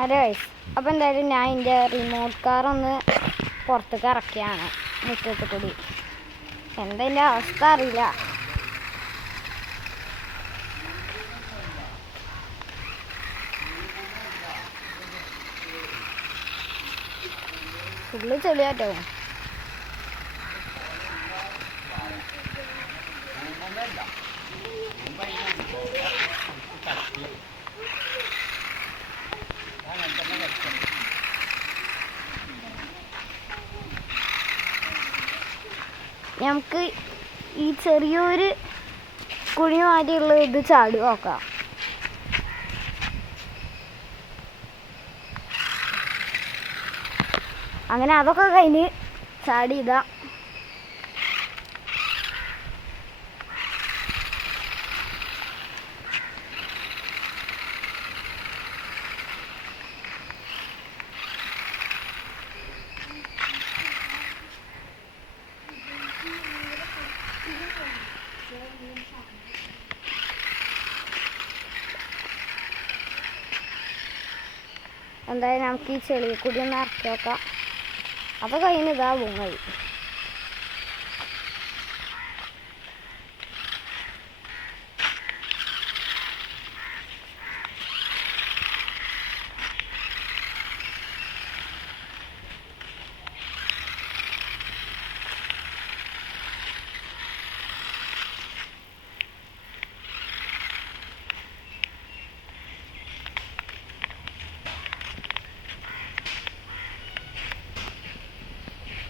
Hello guys, അപ്പോൾ എന്തായാലും ഞാൻ എൻ്റെ റിമോട്ട് കാർ ഒന്ന് പുറത്തേക്ക് ഇറക്കിയാണ് മുറ്റത്ത് കൂടി. എന്താ എൻ്റെ അവസ്ഥ അറിയില്ല. ഫുള്ള് ചെളിയാട്ടോ. നമുക്ക് ഈ ചെറിയൊരു കുഴി മാതിരിയുള്ള ഇത് ചാടി നോക്കാം. അങ്ങനെ അതൊക്കെ കഴിഞ്ഞ് ചാടി ഇതാ. എന്തായാലും നമുക്ക് ഈ ചെളിയിൽ കൂടി ഒന്ന് ഇറക്കി നോക്കാം. അത് കഴിഞ്ഞ് ഇതാ ഭൂമി.